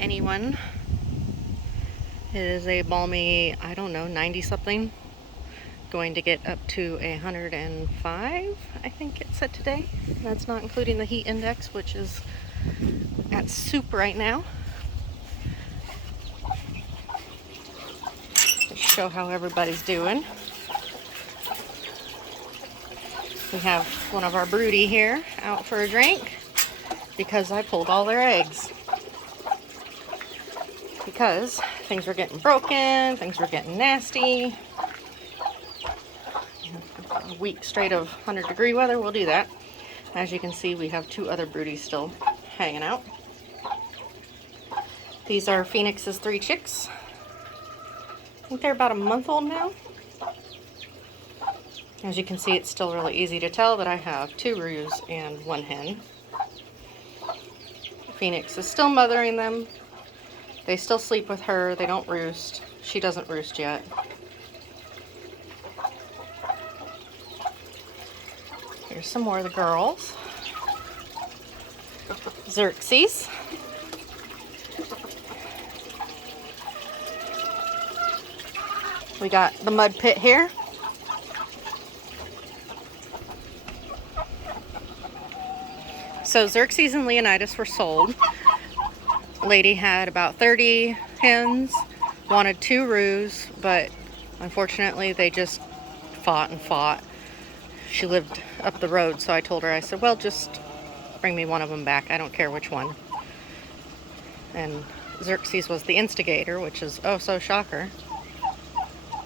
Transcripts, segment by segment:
anyone. It is a balmy, I don't know, 90 something. Going to get up to 105, I think it said today. That's not including the heat index, which is at soup right now. Let's show how everybody's doing. We have one of our broody here out for a drink because I pulled all their eggs. Because things were getting broken, things were getting nasty. A week straight of 100-degree weather will do that. As you can see, we have two other broodies still hanging out. These are Phoenix's 3 chicks. I think they're about a month old now. As you can see, it's still really easy to tell that I have 2 roos and 1 hen. Phoenix is still mothering them. They still sleep with her. They don't roost. She doesn't roost yet. Here's some more of the girls. Xerxes. We got the mud pit here. So Xerxes and Leonidas were sold. Lady had about 30 hens, wanted 2 roos, but unfortunately they just fought and fought. She lived up the road, so I told her, I said, well, just bring me one of them back. I don't care which one. And Xerxes was the instigator, which is oh so shocker.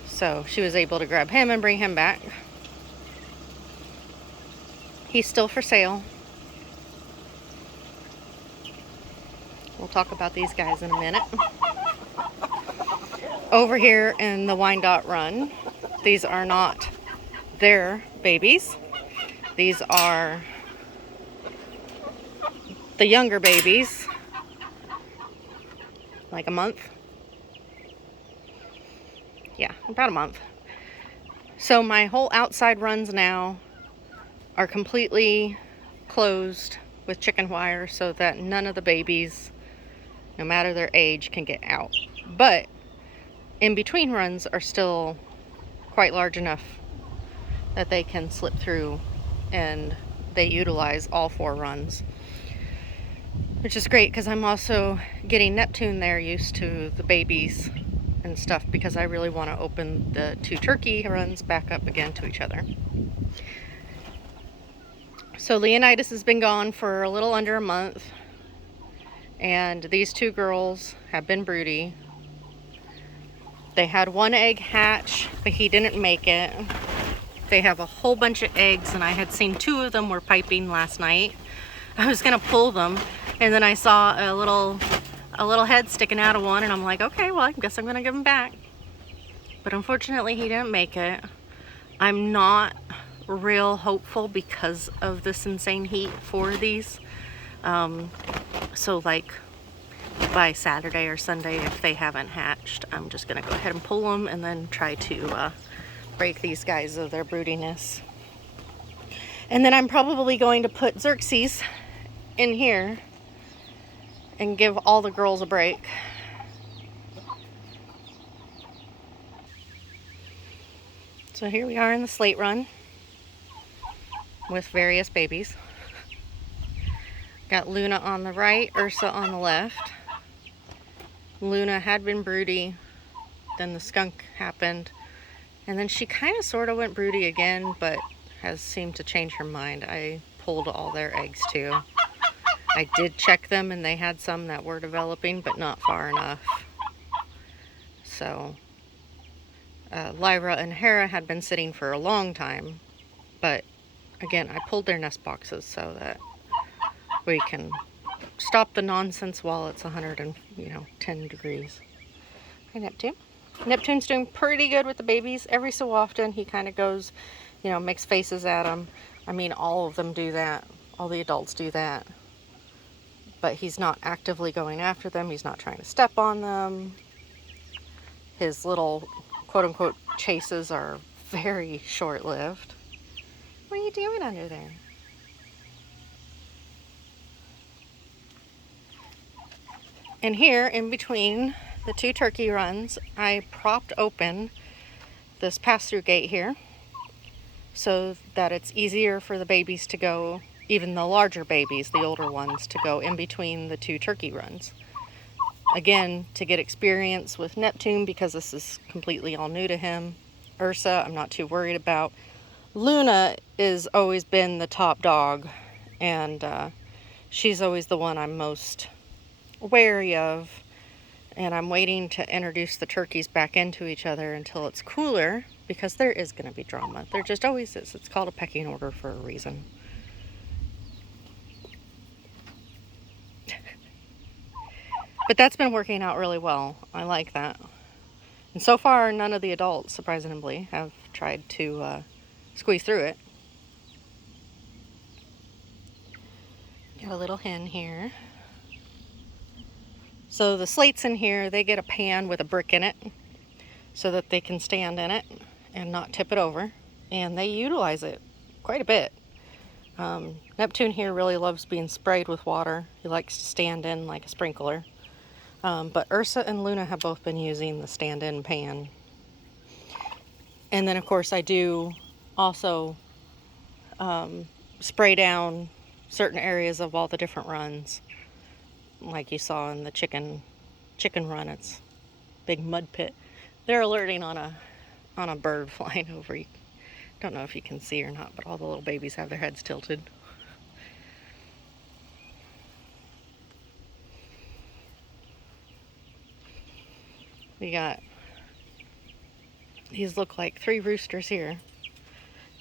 So she was able to grab him and bring him back. He's still for sale. We'll talk about these guys in a minute. Over here in the Wyandotte Run, these are not their babies. These are the younger babies, like a month. Yeah, about a month. So my whole outside runs now are completely closed with chicken wire so that none of the babies, no matter their age, can get out. But in between runs are still quite large enough that they can slip through, and they utilize all 4 runs, which is great because I'm also getting Neptune there used to the babies and stuff, because I really want to open the 2 turkey runs back up again to each other. So Leonidas has been gone for a little under a month, and these 2 girls have been broody. They had 1 egg hatch, but he didn't make it. They have a whole bunch of eggs, and I had seen 2 of them were piping last night. I was gonna pull them, and then I saw a little head sticking out of one, and I'm like, okay, well, I guess I'm gonna give him back. But unfortunately, he didn't make it. I'm not real hopeful because of this insane heat for these. So like by Saturday or Sunday, if they haven't hatched, I'm just gonna go ahead and pull them and then try to break these guys of their broodiness. And then I'm probably going to put Xerxes in here and give all the girls a break. So here we are in the slate run with various babies. Got Luna on the right, Ursa on the left. Luna had been broody, then the skunk happened, and then she kind of sort of went broody again, but has seemed to change her mind. I pulled all their eggs too. I did check them, and they had some that were developing, but not far enough. So Lyra and Hera had been sitting for a long time, but again, I pulled their nest boxes so that we can stop the nonsense while it's 110 degrees. Hi, Neptune. Neptune's doing pretty good with the babies. Every so often, he kind of goes, makes faces at them. I mean, all of them do that. All the adults do that. But he's not actively going after them. He's not trying to step on them. His little quote-unquote chases are very short-lived. What are you doing under there? And here in between the two turkey runs, I propped open this pass-through gate here so that it's easier for the babies to go, even the larger babies, the older ones, to go in between the two turkey runs. Again, to get experience with Neptune, because this is completely all new to him. Ursa, I'm not too worried about. Luna has always been the top dog, and she's always the one I'm most wary of. And I'm waiting to introduce the turkeys back into each other until it's cooler, because there is going to be drama. There just always is. It's called a pecking order for a reason. But that's been working out really well. I like that. And so far, none of the adults, surprisingly, have tried to squeeze through it. Got a little hen here. So the slates in here, they get a pan with a brick in it so that they can stand in it and not tip it over. And they utilize it quite a bit. Neptune here really loves being sprayed with water. He likes to stand in like a sprinkler. But Ursa and Luna have both been using the stand-in pan. And then, of course, I do also spray down certain areas of all the different runs. Like you saw in the chicken run, it's a big mud pit. They're alerting on a bird flying over. Don't know if you can see or not, but all the little babies have their heads tilted. We got, these look like 3 roosters here.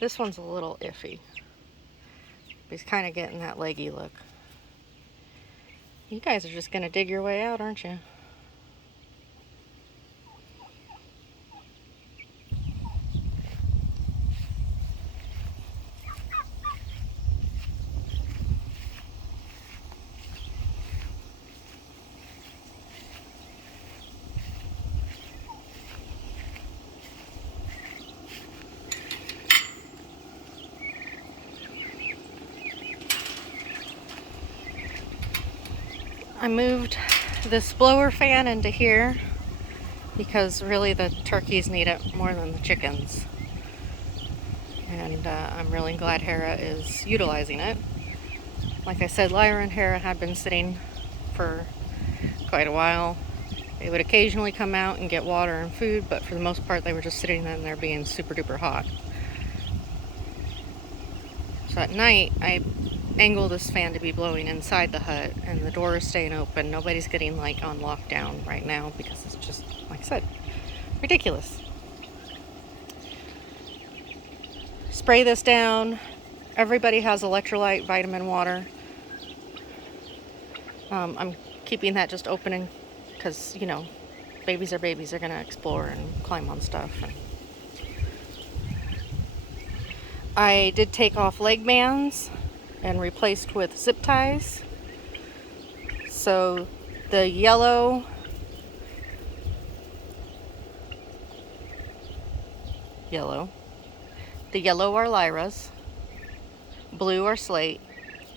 This one's a little iffy. He's kind of getting that leggy look. You guys are just going to dig your way out, aren't you? I moved this blower fan into here because really the turkeys need it more than the chickens. And I'm really glad Hera is utilizing it. Like I said, Lyra and Hera had been sitting for quite a while. They would occasionally come out and get water and food, but for the most part they were just sitting in there being super duper hot. So at night I angle this fan to be blowing inside the hut, and the door is staying open. Nobody's getting like on lockdown right now because it's just, like I said, ridiculous. Spray this down. Everybody has electrolyte, vitamin water. I'm keeping that just open because, you know, babies are babies. They're going to explore and climb on stuff. I did take off leg bands and replaced with zip ties. So the yellow are Lyra's, blue are Slate,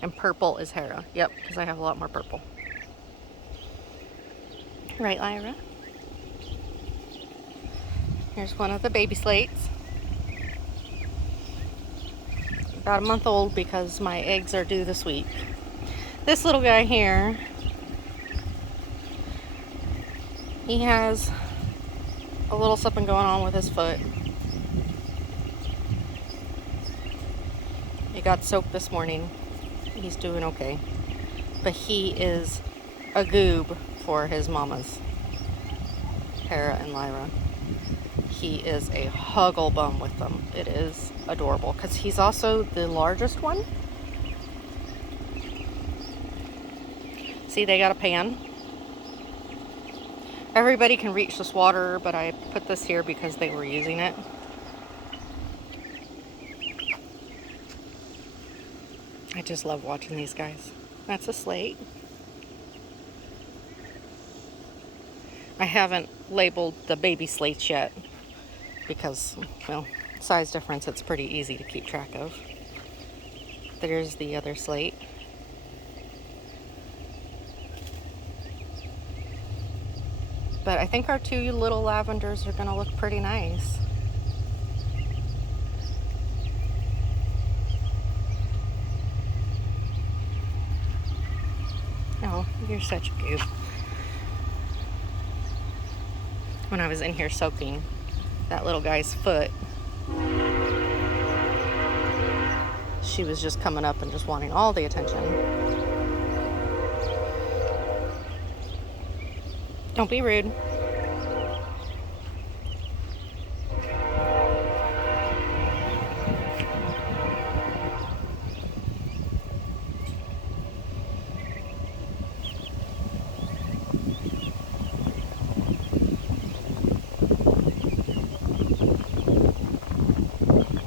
and purple is Hera. Yep, because I have a lot more purple. Right, Lyra? Here's one of the baby slates. About a month old because my eggs are due this week. This little guy here, he has a little something going on with his foot. He got soaked this morning. He's doing okay. But he is a goob for his mamas, Hera and Lyra. He is a huggle bum with them. It is adorable because he's also the largest one. See, they got a pan. Everybody can reach this water, but I put this here because they were using it. I just love watching these guys. That's a slate. I haven't labeled the baby slates yet because, well, size difference, it's pretty easy to keep track of. There's the other slate. But I think our two little lavenders are gonna look pretty nice. Oh, you're such a goof. When I was in here soaking that little guy's foot, she was just coming up and just wanting all the attention. Don't be rude.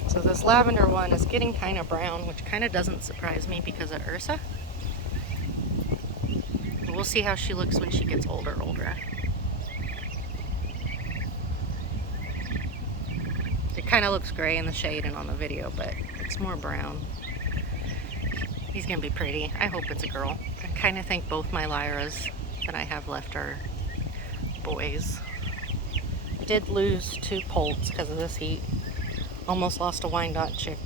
So this lavender one is getting kind of brown, which kind of doesn't surprise me because of Ursa. But we'll see how she looks when she gets older. It kind of looks gray in the shade and on the video, but it's more brown. He's gonna be pretty. I hope it's a girl. I kind of think both my Lyras that I have left are boys. I did lose 2 poults because of this heat. Almost lost a Wyandotte chick,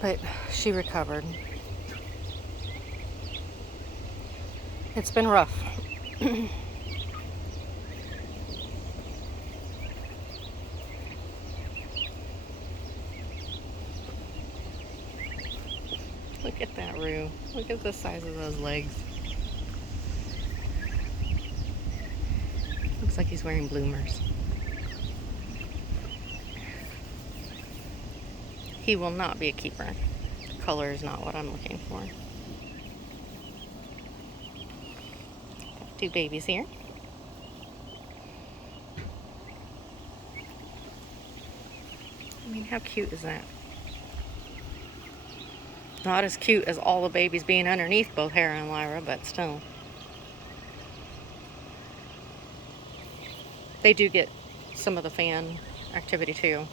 but she recovered. It's been rough. Look at that Roo. Look at the size of those legs. Looks like he's wearing bloomers. He will not be a keeper. The color is not what I'm looking for. 2 babies here. I mean, how cute is that? Not as cute as all the babies being underneath both Hera and Lyra, but still. They do get some of the fan activity too.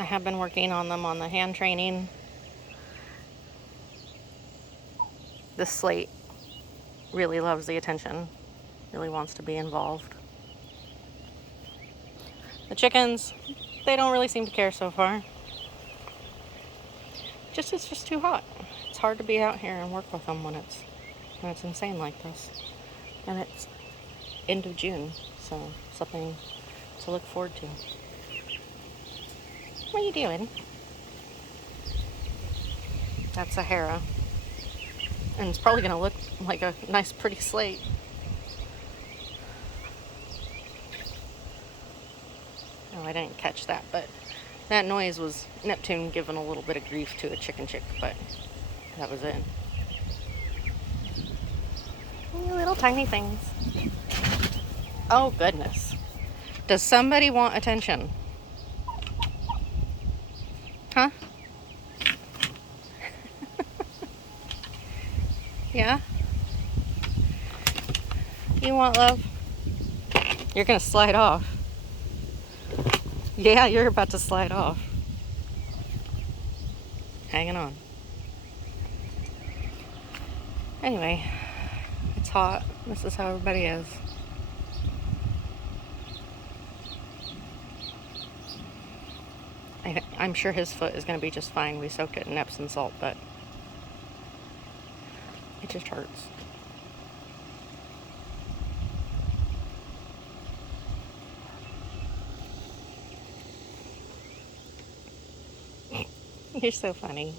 I have been working on them on the hand training. This slate really loves the attention, really wants to be involved. The chickens, they don't really seem to care so far. It's just too hot. It's hard to be out here and work with them when it's insane like this. And it's end of June, so something to look forward to. What are you doing? That's a Hera. And it's probably going to look like a nice pretty slate. Oh, I didn't catch that, but that noise was Neptune giving a little bit of grief to a chicken chick, but that was it. You little tiny things. Oh, goodness. Does somebody want attention? Huh? Yeah? You want love? You're gonna slide off. Yeah, you're about to slide off. Hanging on. Anyway, it's hot. This is how everybody is. I'm sure his foot is going to be just fine. We soaked it in Epsom salt, but it just hurts. You're so funny.